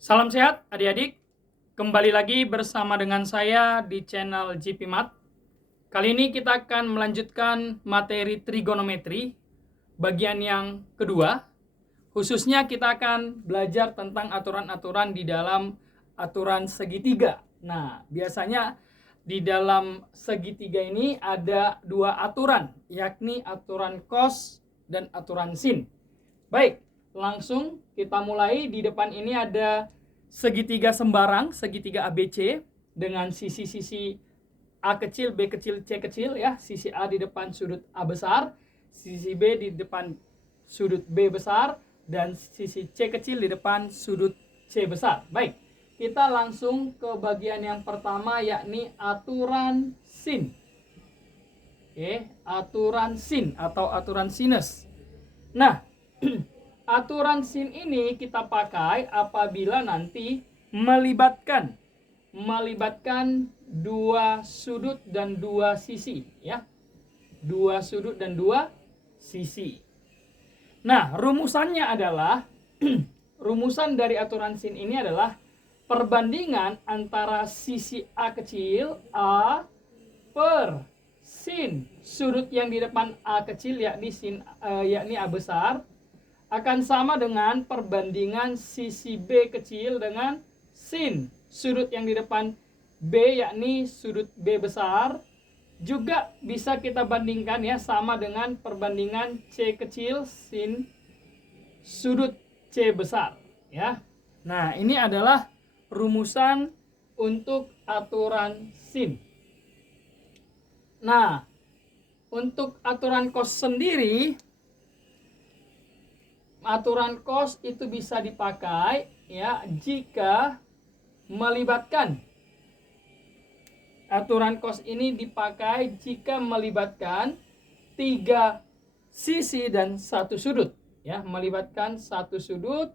Salam sehat adik-adik, kembali lagi bersama dengan saya di channel GP Math. Kali ini kita akan melanjutkan materi trigonometri bagian yang kedua. Khususnya kita akan belajar tentang aturan-aturan di dalam aturan segitiga. Nah, biasanya di dalam segitiga ini ada dua aturan, yakni aturan cos dan aturan sin. Baik, langsung kita mulai. Di depan ini ada segitiga sembarang, segitiga ABC dengan sisi-sisi A kecil, B kecil, C kecil ya. Sisi A di depan sudut A besar, sisi B di depan sudut B besar, dan sisi C kecil di depan sudut C besar. Baik, kita langsung ke bagian yang pertama, yakni aturan sin. Oke, aturan sin atau aturan sinus. Nah, aturan sin ini kita pakai apabila nanti melibatkan dua sudut dan dua sisi ya. Dua sudut dan dua sisi. Nah, rumusannya adalah rumusan dari aturan sin ini adalah perbandingan antara sisi A kecil A per sin sudut yang di depan A kecil yakni A besar akan sama dengan perbandingan sisi B kecil dengan sin sudut yang di depan B yakni sudut B besar. Juga bisa kita bandingkan ya, sama dengan perbandingan C kecil sin sudut C besar ya. Nah, ini adalah rumusan untuk aturan sin. Nah, untuk aturan cos sendiri, aturan cos itu bisa dipakai ya jika melibatkan, aturan cos ini dipakai jika melibatkan tiga sisi dan satu sudut ya, melibatkan satu sudut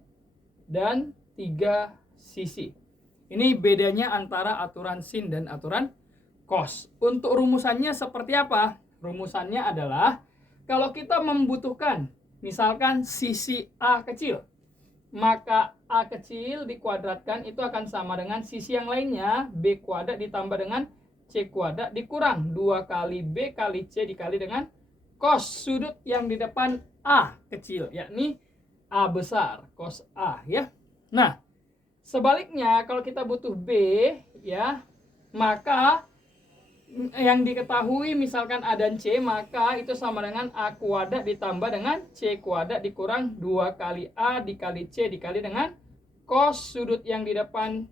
dan tiga sisi. Ini bedanya antara aturan sin dan aturan cos. Untuk rumusannya seperti apa? Rumusannya adalah kalau kita membutuhkan misalkan sisi A kecil, maka A kecil dikuadratkan itu akan sama dengan sisi yang lainnya, B kuadrat ditambah dengan C kuadrat dikurang 2 kali B kali C dikali dengan cos sudut yang di depan A kecil, yakni A besar, cos A ya. Nah, sebaliknya kalau kita butuh B ya, maka yang diketahui misalkan A dan C, maka itu sama dengan A kuadrat ditambah dengan C kuadrat dikurang 2 kali A dikali C dikali dengan cos sudut yang di depan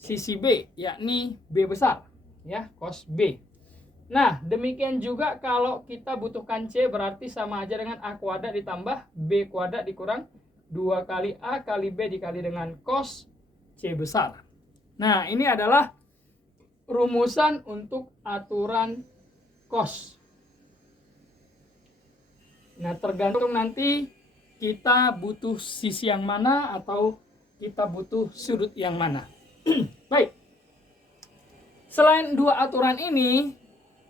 sisi B, yakni B besar ya, cos B. Nah, demikian juga kalau kita butuhkan C, berarti sama aja dengan A kuadrat ditambah B kuadrat dikurang 2 kali A kali B dikali dengan cos C besar. Nah, ini adalah rumusan untuk aturan cos. Nah, tergantung nanti kita butuh sisi yang mana atau kita butuh sudut yang mana. Baik. Selain dua aturan ini,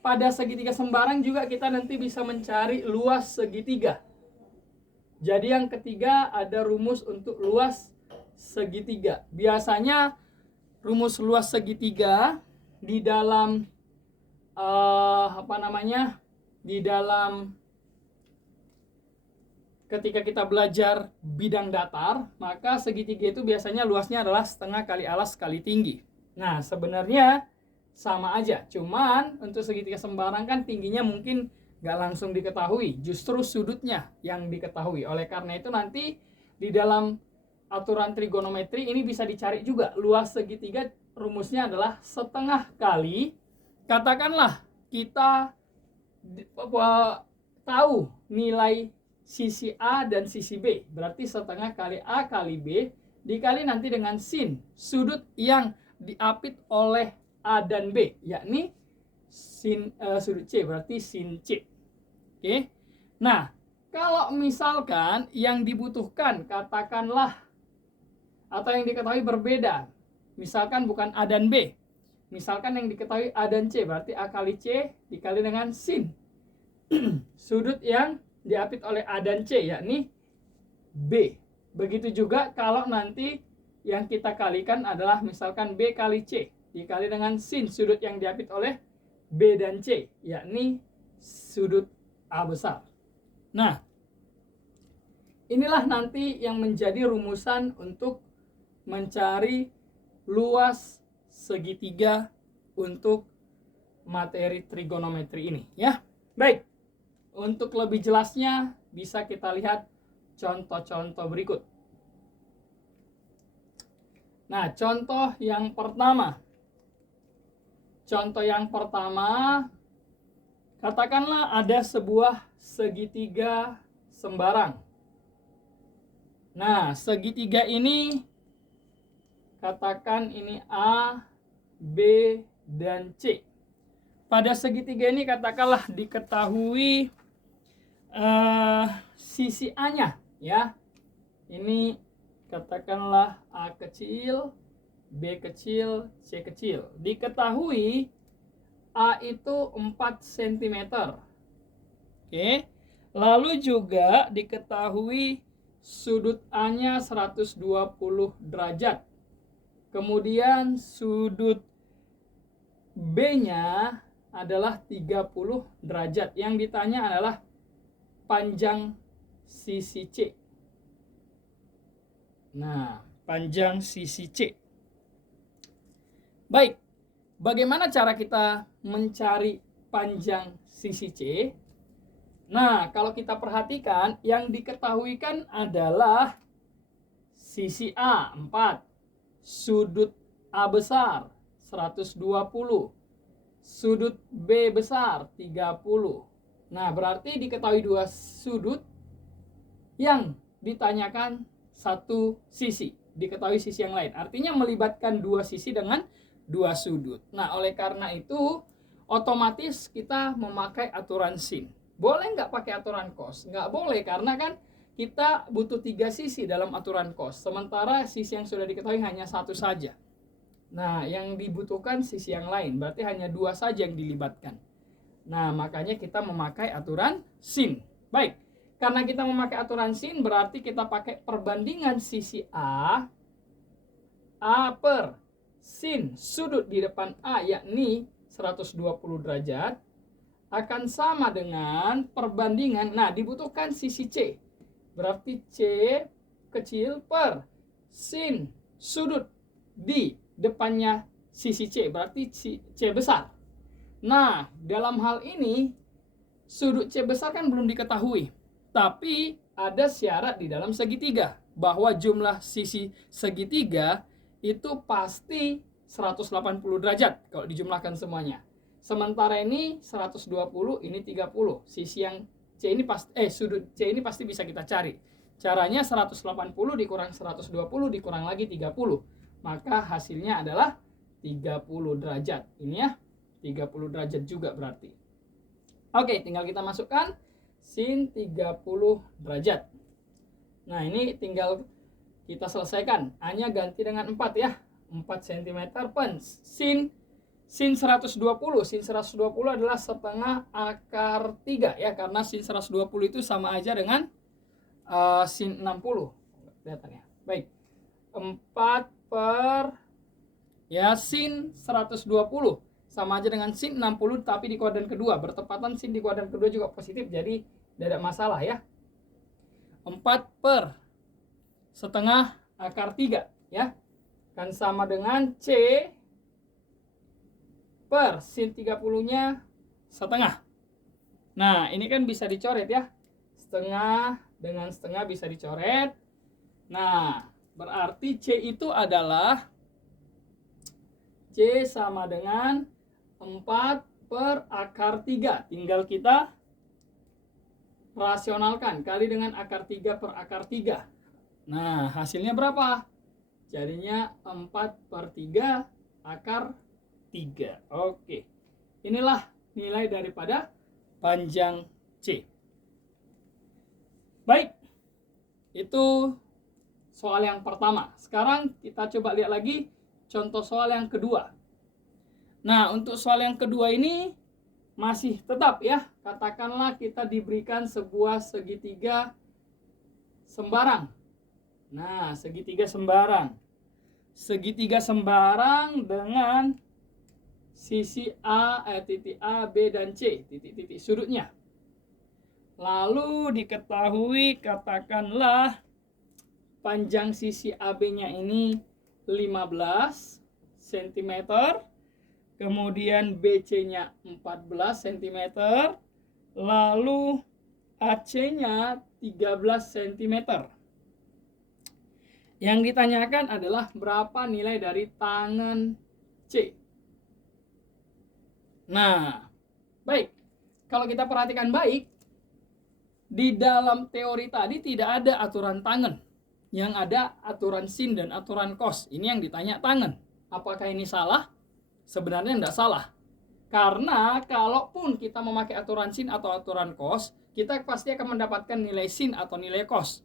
pada segitiga sembarang juga kita nanti bisa mencari luas segitiga. Jadi yang ketiga ada rumus untuk luas segitiga. Biasanya rumus luas segitiga di dalam di dalam ketika kita belajar bidang datar, maka segitiga itu biasanya luasnya adalah setengah kali alas kali tinggi. Nah, sebenarnya sama aja, cuman untuk segitiga sembarang kan tingginya mungkin gak langsung diketahui, justru sudutnya yang diketahui. Oleh karena itu nanti di dalam aturan trigonometri ini bisa dicari juga luas segitiga, rumusnya adalah setengah kali, katakanlah kita tahu nilai sisi A dan sisi B, berarti setengah kali A kali B dikali nanti dengan sin sudut yang diapit oleh A dan B, yakni sin sudut C, berarti sin C. Oke. Nah, kalau misalkan yang dibutuhkan katakanlah atau yang diketahui berbeda, misalkan bukan A dan B, misalkan yang diketahui A dan C, berarti A kali C dikali dengan sin sudut yang diapit oleh A dan C, yakni B. Begitu juga kalau nanti yang kita kalikan adalah misalkan B kali C dikali dengan sin sudut yang diapit oleh B dan C, yakni sudut A besar. Nah, inilah nanti yang menjadi rumusan untuk mencari luas segitiga untuk materi trigonometri ini, ya. Baik, untuk lebih jelasnya bisa kita lihat contoh-contoh berikut. Nah, contoh yang pertama. Katakanlah ada sebuah segitiga sembarang. Nah, segitiga ini katakan ini A, B, dan C. Pada segitiga ini katakanlah diketahui sisi A-nya, ya. Ini katakanlah A kecil, B kecil, C kecil. Diketahui A itu 4 cm. Oke. Lalu juga diketahui sudut A-nya 120 derajat. Kemudian sudut B-nya adalah 30 derajat. Yang ditanya adalah panjang sisi C. Nah, panjang sisi C. Baik, bagaimana cara kita mencari panjang sisi C? Nah, kalau kita perhatikan, yang diketahui kan adalah sisi A 4, sudut A besar 120, sudut B besar 30. Nah, berarti diketahui dua sudut, yang ditanyakan satu sisi, diketahui sisi yang lain. Artinya melibatkan dua sisi dengan dua sudut. Nah, oleh karena itu otomatis kita memakai aturan sin. Boleh nggak pakai aturan cos? Nggak boleh, karena kan kita butuh 3 sisi dalam aturan cos. Sementara sisi yang sudah diketahui hanya satu saja. Nah, yang dibutuhkan sisi yang lain. Berarti hanya 2 saja yang dilibatkan. Nah, makanya kita memakai aturan sin. Baik, karena kita memakai aturan sin, berarti kita pakai perbandingan sisi A per sin sudut di depan A, yakni 120 derajat, akan sama dengan perbandingan, nah dibutuhkan sisi C, berarti C kecil per sin sudut di depannya sisi C, berarti C besar. Nah, dalam hal ini sudut C besar kan belum diketahui, tapi ada syarat di dalam segitiga bahwa jumlah sisi segitiga itu pasti 180 derajat kalau dijumlahkan semuanya. Sementara ini 120, ini 30. Sisi yang C ini sudut C ini pasti bisa kita cari. Caranya 180 dikurang 120 dikurang lagi 30. Maka hasilnya adalah 30 derajat. Ini ya, 30 derajat juga berarti. Oke, tinggal kita masukkan sin 30 derajat. Nah, ini tinggal kita selesaikan. A-nya ganti dengan 4 ya. 4 cm pen. Sin 120. Sin 120 adalah setengah akar 3 ya. Karena sin 120 itu sama aja dengan sin 60. Kelihatan ya. Baik. 4 per ya sin 120 sama aja dengan sin 60, tapi di kuadran kedua. Bertepatan sin di kuadran kedua juga positif. Jadi tidak ada masalah ya. 4 per setengah akar 3 ya, kan sama dengan C per sin 30 nya setengah. Nah, ini kan bisa dicoret ya, setengah dengan setengah bisa dicoret. Nah, berarti C itu adalah C sama dengan 4 per akar 3. Tinggal kita rasionalkan, kali dengan akar 3 per akar 3. Nah, hasilnya berapa? Jadinya 4 per 3 akar 3. Oke. Inilah nilai daripada panjang C. Baik. Itu soal yang pertama. Sekarang kita coba lihat lagi contoh soal yang kedua. Nah, untuk soal yang kedua ini masih tetap ya. Katakanlah kita diberikan sebuah segitiga sembarang. Nah, segitiga sembarang. segitiga sembarang dengan sisi titik A, B, dan C, titik-titik sudutnya. Lalu diketahui katakanlah panjang sisi AB-nya ini 15 cm, kemudian BC-nya 14 cm, lalu AC-nya 13 cm. Yang ditanyakan adalah berapa nilai dari tangan C. Nah, baik. Kalau kita perhatikan baik, di dalam teori tadi tidak ada aturan tangen. Yang ada aturan sin dan aturan cos. Ini yang ditanya tangen. Apakah ini salah? Sebenarnya tidak salah. Karena kalaupun kita memakai aturan sin atau aturan cos, kita pasti akan mendapatkan nilai sin atau nilai cos.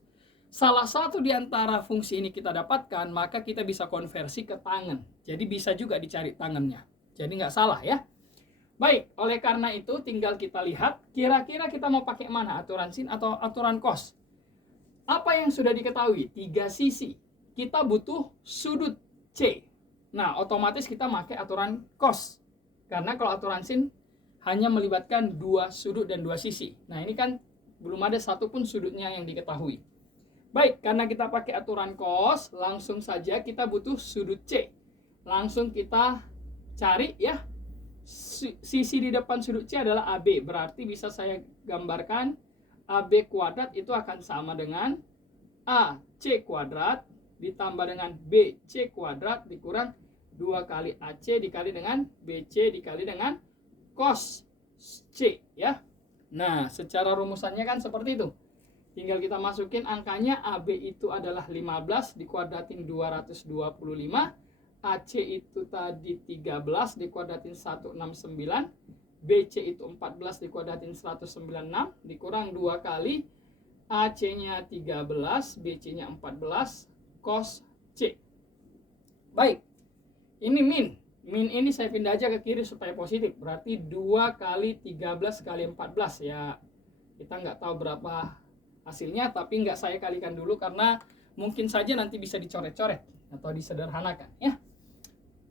Salah satu di antara fungsi ini kita dapatkan, maka kita bisa konversi ke tangen. Jadi bisa juga dicari tangennya. Jadi nggak salah ya. Baik, oleh karena itu tinggal kita lihat kira-kira kita mau pakai mana, aturan sin atau aturan cos. Apa yang sudah diketahui? 3 sisi. Kita butuh sudut C. Nah, otomatis kita pakai aturan cos. Karena kalau aturan sin hanya melibatkan 2 sudut dan 2 sisi. Nah, ini kan belum ada satupun sudutnya yang diketahui. Baik, karena kita pakai aturan cos, langsung saja kita butuh sudut C. Langsung kita cari ya. Sisi di depan sudut C adalah AB, berarti bisa saya gambarkan AB kuadrat itu akan sama dengan AC kuadrat ditambah dengan BC kuadrat dikurang 2 kali AC dikali dengan BC dikali dengan cos C ya. Nah, secara rumusannya kan seperti itu. Tinggal kita masukin angkanya, AB itu adalah 15 dikuadratin 225, AC itu tadi 13 dikuadratin 169, BC itu 14 dikuadratin 196 dikurang 2 kali AC-nya 13, BC-nya 14 cos C. Baik, ini min. Min ini saya pindah aja ke kiri supaya positif. Berarti 2 kali 13 kali 14 ya. Kita nggak tahu berapa hasilnya, tapi nggak saya kalikan dulu karena mungkin saja nanti bisa dicoret-coret atau disederhanakan ya.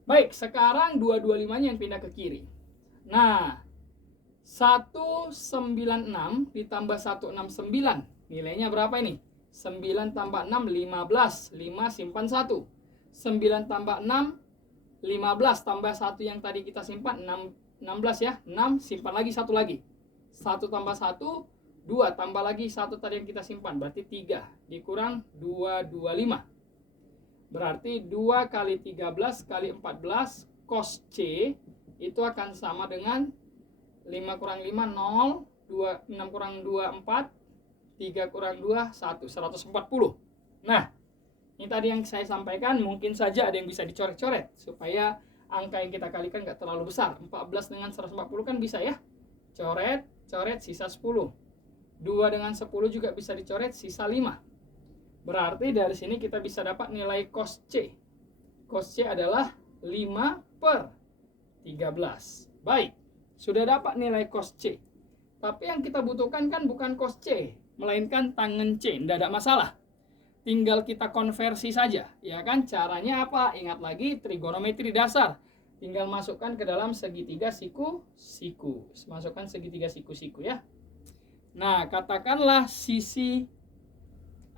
Baik, sekarang 225-nya yang pindah ke kiri. Nah, 196 ditambah 169. Nilainya berapa ini? 9 tambah 6, 15. 5 simpan 1. 9 tambah 6, 15. Tambah 1 yang tadi kita simpan, 16 ya. 6, simpan lagi 1 lagi. 1 tambah 1, 2. Tambah lagi 1 tadi yang kita simpan. Berarti 3. Dikurang 225. Berarti 2 kali 13 kali 14 cos C itu akan sama dengan 5 kurang 5, 0, 6 kurang 2, 4, 3 kurang 2, 1, 140. Nah, ini tadi yang saya sampaikan, mungkin saja ada yang bisa dicoret-coret supaya angka yang kita kalikan nggak terlalu besar. 14 dengan 140 kan bisa ya. Coret, coret, sisa 10. 2 dengan 10 juga bisa dicoret, sisa 5. Berarti dari sini kita bisa dapat nilai cos C. Cos C adalah 5 per 13. Baik, sudah dapat nilai cos C. Tapi yang kita butuhkan kan bukan cos C, melainkan tangen C. Tidak ada masalah. Tinggal kita konversi saja. Ya kan, caranya apa? Ingat lagi trigonometri dasar. Tinggal masukkan ke dalam segitiga siku-siku. Masukkan segitiga siku-siku ya. Nah, katakanlah sisi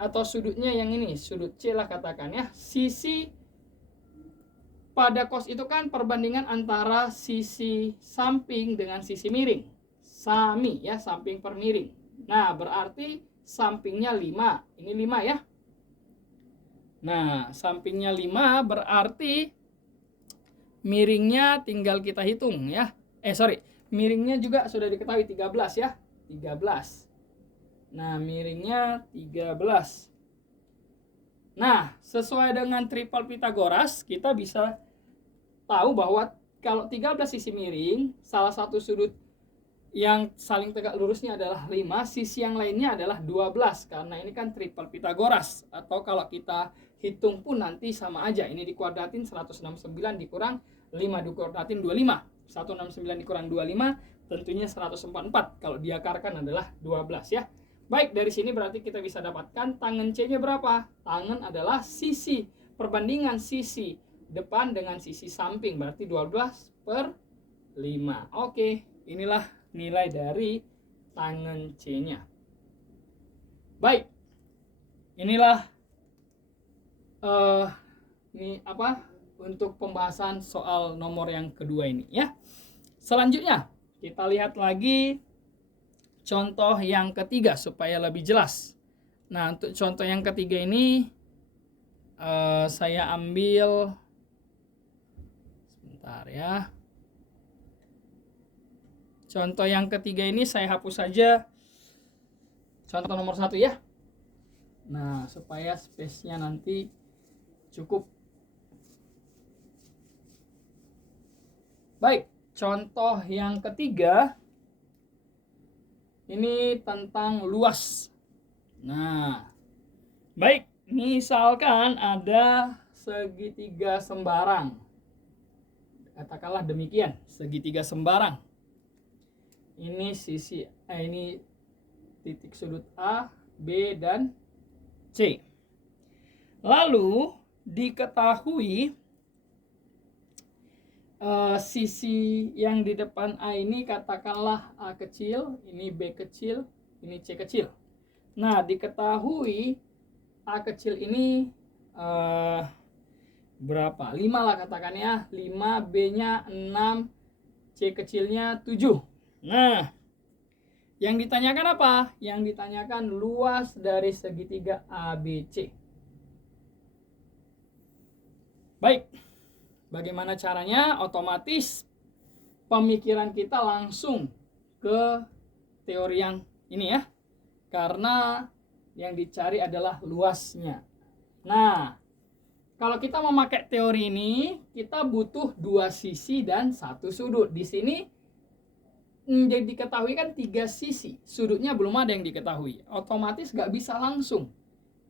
atau sudutnya yang ini, sudut C lah katakan ya. Sisi pada cos itu kan perbandingan antara sisi samping dengan sisi miring. Sami ya, samping per miring. Nah, berarti sampingnya 5. Ini 5 ya. Nah, sampingnya 5 berarti miringnya tinggal kita hitung ya. Miringnya juga sudah diketahui 13 ya. 13. Nah, miringnya 13. Nah, sesuai dengan triple Pythagoras, kita bisa tahu bahwa kalau 13 sisi miring, salah satu sudut yang saling tegak lurusnya adalah 5, sisi yang lainnya adalah 12. Karena ini kan triple Pythagoras. Atau kalau kita hitung pun nanti sama aja. Ini dikuadratin 169 dikurang 5 dikuadratin 25. 169 dikurang 25 tentunya 144. Kalau diakarkan adalah 12 ya. Baik, dari sini berarti kita bisa dapatkan tangen C-nya berapa? Tangen adalah sisi perbandingan sisi depan dengan sisi samping, berarti 12/5. Oke, inilah nilai dari tangen C-nya. Baik, inilah ini untuk pembahasan soal nomor yang kedua ini ya. Selanjutnya kita lihat lagi contoh yang ketiga supaya lebih jelas. Nah, untuk contoh yang ketiga ini saya ambil sebentar ya. Contoh yang ketiga ini saya hapus saja contoh nomor 1 ya. Nah, supaya space-nya nanti cukup. Baik, contoh yang ketiga ini tentang luas. Nah, baik, misalkan ada segitiga sembarang. Katakanlah demikian, segitiga sembarang. Ini sisi ini titik sudut A, B, dan C. Lalu diketahui sisi yang di depan A ini katakanlah A kecil, ini B kecil, ini C kecil. Nah, diketahui A kecil ini berapa? 5 lah katakan ya. 5, B-nya 6, C kecilnya 7. Nah, yang ditanyakan apa? Yang ditanyakan luas dari segitiga ABC. Baik, bagaimana caranya? Otomatis pemikiran kita langsung ke teori yang ini ya. Karena yang dicari adalah luasnya. Nah, kalau kita memakai teori ini, kita butuh 2 sisi dan 1 sudut. Di sini jadi diketahui kan 3 sisi, sudutnya belum ada yang diketahui. Otomatis gak bisa langsung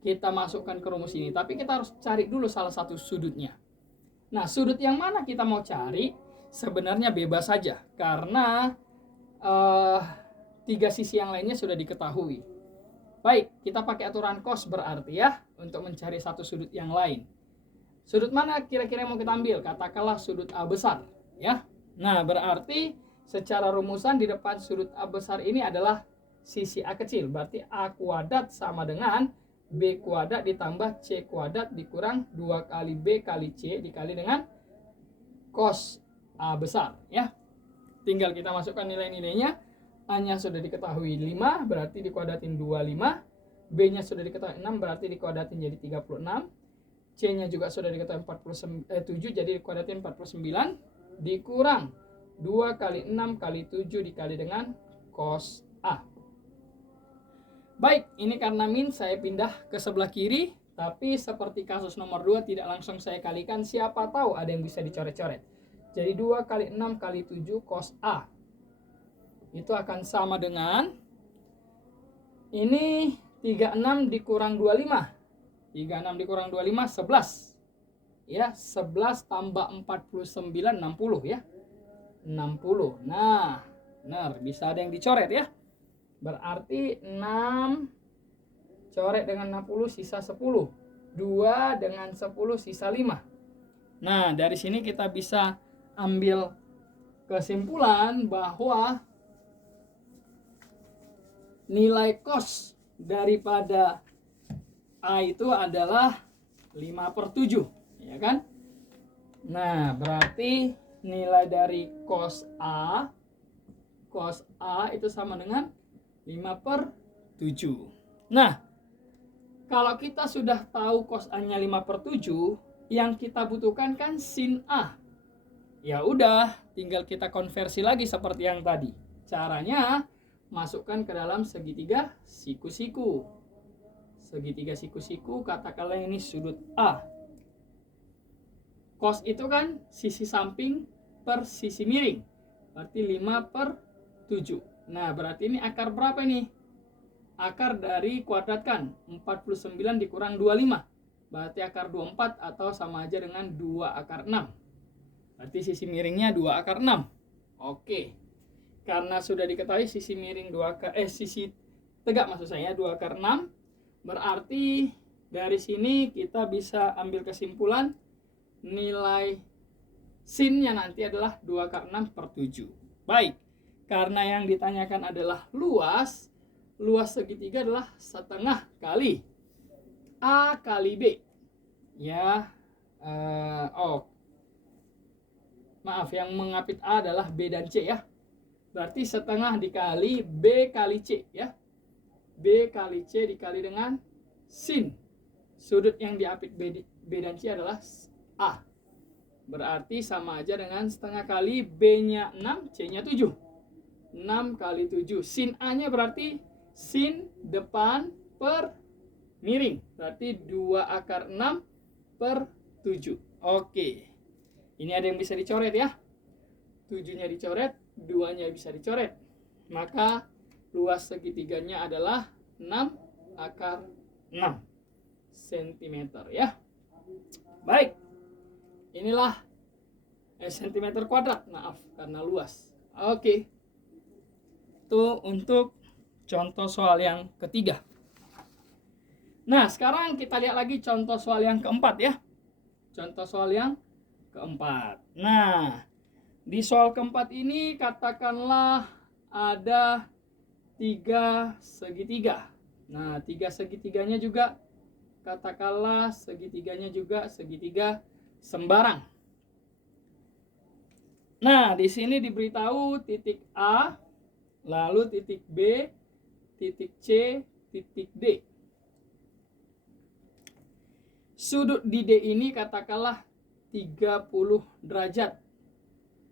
kita masukkan ke rumus ini, tapi kita harus cari dulu salah satu sudutnya. Nah, sudut yang mana kita mau cari sebenarnya bebas saja, karena 3 sisi yang lainnya sudah diketahui. Baik, kita pakai aturan cos berarti ya, untuk mencari satu sudut yang lain. Sudut mana kira-kira yang mau kita ambil? Katakanlah sudut A besar ya. Nah, berarti secara rumusan di depan sudut A besar ini adalah sisi A kecil. Berarti A kuadrat sama dengan B kuadrat ditambah C kuadrat dikurang 2 kali B kali C dikali dengan cos A besar ya. Tinggal kita masukkan nilai-nilainya. A-nya sudah diketahui 5, berarti dikuadratin 25. B-nya sudah diketahui 6, berarti dikuadratin jadi 36. C-nya juga sudah diketahui 7, jadi dikuadratin 49 dikurang 2 kali 6 kali 7 dikali dengan cos A. Baik, ini karena min saya pindah ke sebelah kiri, tapi seperti kasus nomor 2 tidak langsung saya kalikan, siapa tahu ada yang bisa dicoret-coret. Jadi 2 kali 6 kali 7 cos A. Itu akan sama dengan ini 36 dikurang 25. 36 dikurang 25 11. Ya, 11 tambah 49 60 ya. 60. Nah, benar, bisa ada yang dicoret ya. Berarti 6 coret dengan 60 sisa 10. 2 dengan 10 sisa 5. Nah, dari sini kita bisa ambil kesimpulan bahwa nilai cos daripada A itu adalah 5/7, ya kan? Nah, berarti nilai dari cos A itu sama dengan 5/7. Nah, kalau kita sudah tahu cos A-nya 5/7, yang kita butuhkan kan sin A. Ya udah, tinggal kita konversi lagi seperti yang tadi. Caranya masukkan ke dalam segitiga siku-siku. Segitiga siku-siku, katakanlah ini sudut A. Cos itu kan sisi samping per sisi miring. Berarti 5/7. Nah, berarti ini akar berapa nih? Akar dari kuadratkan 49 dikurang 25. Berarti akar 24 atau sama aja dengan 2 akar 6. Berarti sisi miringnya 2 akar 6. Oke. Karena sudah diketahui sisi tegak maksud saya 2 akar 6, berarti Dari sini kita bisa ambil kesimpulan nilai sinnya nanti adalah 2 akar 6 per 7. Baik, karena yang ditanyakan adalah luas segitiga adalah setengah kali A kali B. Ya, maaf, yang mengapit A adalah B dan C ya. Berarti setengah dikali B kali C ya. B kali C dikali dengan sin. Sudut yang diapit B dan C adalah A. Berarti sama aja dengan setengah kali B-nya 6, C-nya 7. 6 kali 7. Sin A-nya berarti sin depan per miring. Berarti 2 akar 6 per 7. Oke. Ini ada yang bisa dicoret ya. 7-nya dicoret, 2-nya bisa dicoret. Maka luas segitiganya adalah 6 akar 6 cm ya. Baik. Inilah cm kuadrat, maaf karena luas. Oke. Itu untuk contoh soal yang ketiga. Nah, sekarang kita lihat lagi contoh soal yang keempat ya. Contoh soal yang keempat. Nah, di soal keempat ini katakanlah ada 3 segitiga. Nah, 3 segitiganya juga katakanlah segitiganya juga segitiga sembarang. Nah, di sini diberitahu titik A, lalu titik B, titik C, titik D. Sudut di D ini katakanlah 30 derajat.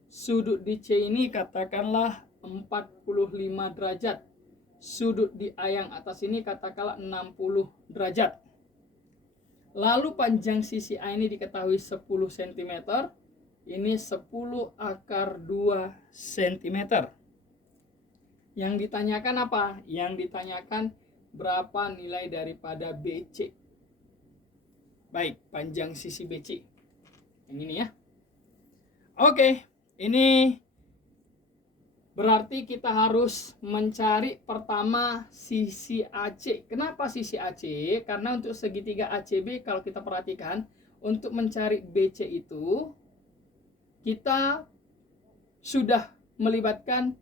Sudut di C ini katakanlah 45 derajat. Sudut di A yang atas ini katakanlah 60 derajat. Lalu panjang sisi A ini diketahui 10 cm. Ini 10 akar 2 cm. Yang ditanyakan apa? Yang ditanyakan berapa nilai daripada BC. Baik, panjang sisi BC. Yang ini ya. Oke, ini berarti kita harus mencari pertama sisi AC. Kenapa sisi AC? Karena untuk segitiga ACB kalau kita perhatikan, untuk mencari BC itu kita sudah melibatkan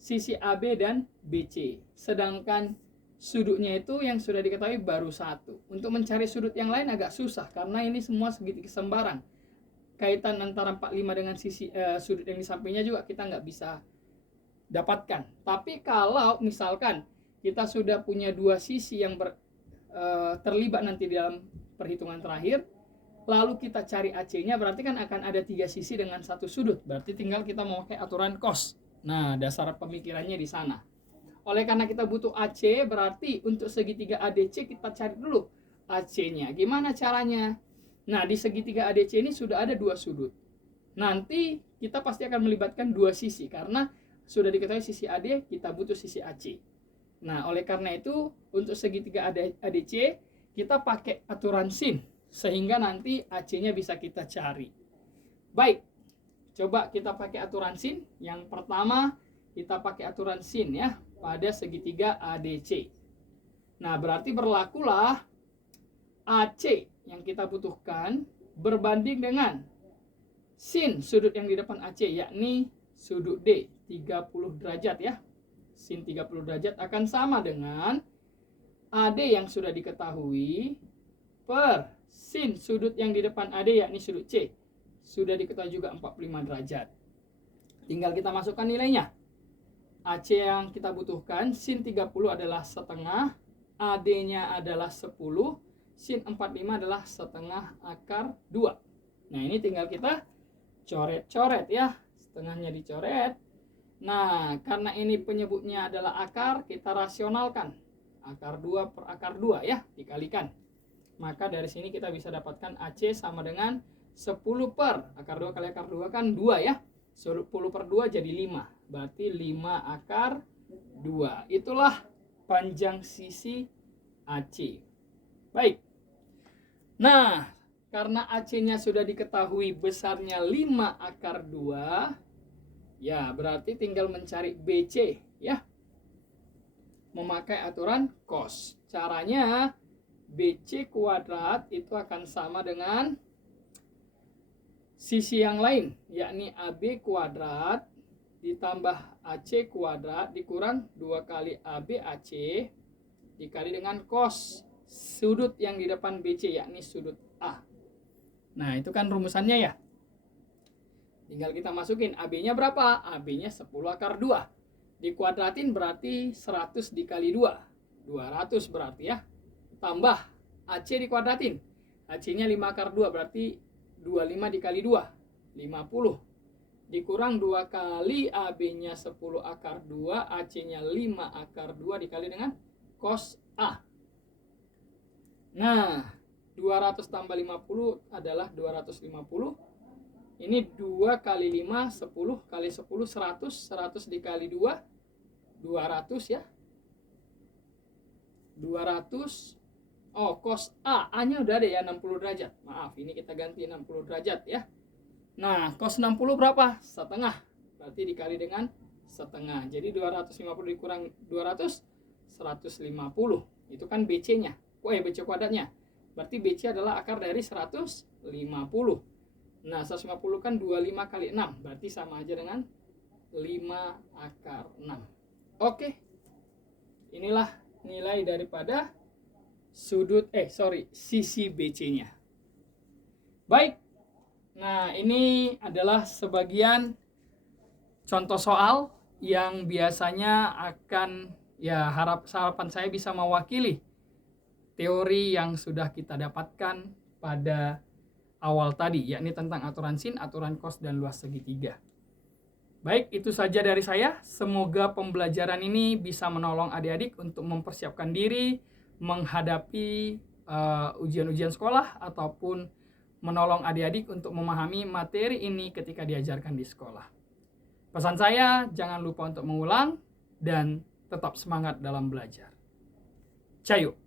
sisi AB dan BC. Sedangkan sudutnya itu yang sudah diketahui baru 1. Untuk mencari sudut yang lain agak susah karena ini semua segitiga sembarang. Kaitan antara 45 dengan sisi sudut yang di sampingnya juga kita nggak bisa dapatkan. Tapi kalau misalkan kita sudah punya 2 sisi yang terlibat nanti di dalam perhitungan terakhir, lalu kita cari AC-nya, berarti kan akan ada 3 sisi dengan 1 sudut. Berarti tinggal kita memakai aturan cos. Nah, dasar pemikirannya di sana. Oleh karena kita butuh AC, berarti untuk segitiga ADC kita cari dulu AC-nya. Gimana caranya? Nah, di segitiga ADC ini sudah ada 2 sudut. Nanti kita pasti akan melibatkan 2 sisi karena sudah diketahui sisi AD, kita butuh sisi AC. Nah, oleh karena itu untuk segitiga ADC kita pakai aturan sin sehingga nanti AC-nya bisa kita cari. Baik. Coba kita pakai aturan sin. Yang pertama kita pakai aturan sin ya pada segitiga ADC. Nah, berarti berlakulah AC yang kita butuhkan berbanding dengan sin sudut yang di depan AC, yakni sudut D 30 derajat ya. Sin 30 derajat akan sama dengan AD yang sudah diketahui per sin sudut yang di depan AD, yakni sudut C. Sudah diketahui juga 45 derajat. Tinggal kita masukkan nilainya. AC yang kita butuhkan, sin 30 adalah setengah, AD-nya adalah 10, sin 45 adalah setengah akar 2. Nah, ini tinggal kita coret-coret ya. Setengahnya dicoret. Nah, karena ini penyebutnya adalah akar, kita rasionalkan. Akar 2 per akar 2 ya, dikalikan. Maka dari sini kita bisa dapatkan AC sama dengan 10 per akar 2 kali akar 2 kan 2 ya. 10 per 2 jadi 5. Berarti 5 akar 2. Itulah panjang sisi AC. Baik. Nah, karena AC-nya sudah diketahui besarnya 5 akar 2, ya berarti tinggal mencari BC ya. Memakai aturan cos. Caranya BC kuadrat itu akan sama dengan sisi yang lain, yakni AB kuadrat ditambah AC kuadrat dikurang 2 kali AB AC dikali dengan cos sudut yang di depan BC, yakni sudut A. Nah, itu kan rumusannya ya. Tinggal kita masukin AB-nya berapa? AB-nya 10 akar 2. Dikuadratin berarti 100 dikali 2. 200 berarti ya. Tambah AC dikuadratin. AC-nya 5 akar 2 berarti 25 dikali 2. 50. Dikurang 2 kali AB-nya 10 akar 2. AC-nya 5 akar 2 dikali dengan cos A. Nah, 200 tambah 50 adalah 250. Ini 2 kali 5, 10 kali 10, 100. 100 dikali 2, 200 ya. 200. Oh, cos A. A-nya udah ada ya, 60 derajat. Maaf, ini kita ganti 60 derajat ya. Nah, cos 60 berapa? Setengah. Berarti dikali dengan setengah. Jadi 250 dikurang 200, 150. Itu kan BC-nya. BC kuadratnya. Berarti BC adalah akar dari 150. Nah, 150 kan 25 kali 6. Berarti sama aja dengan 5 akar 6. Oke. Inilah nilai daripada sisi BC-nya. Baik. Nah, ini adalah sebagian contoh soal yang biasanya akan harapan saya bisa mewakili teori yang sudah kita dapatkan pada awal tadi, yakni tentang aturan sin, aturan cos, dan luas segitiga. Baik, itu saja dari saya. Semoga pembelajaran ini bisa menolong adik-adik untuk mempersiapkan diri menghadapi ujian-ujian sekolah ataupun menolong adik-adik untuk memahami materi ini ketika diajarkan di sekolah. Pesan saya, jangan lupa untuk mengulang dan tetap semangat dalam belajar. Cayo!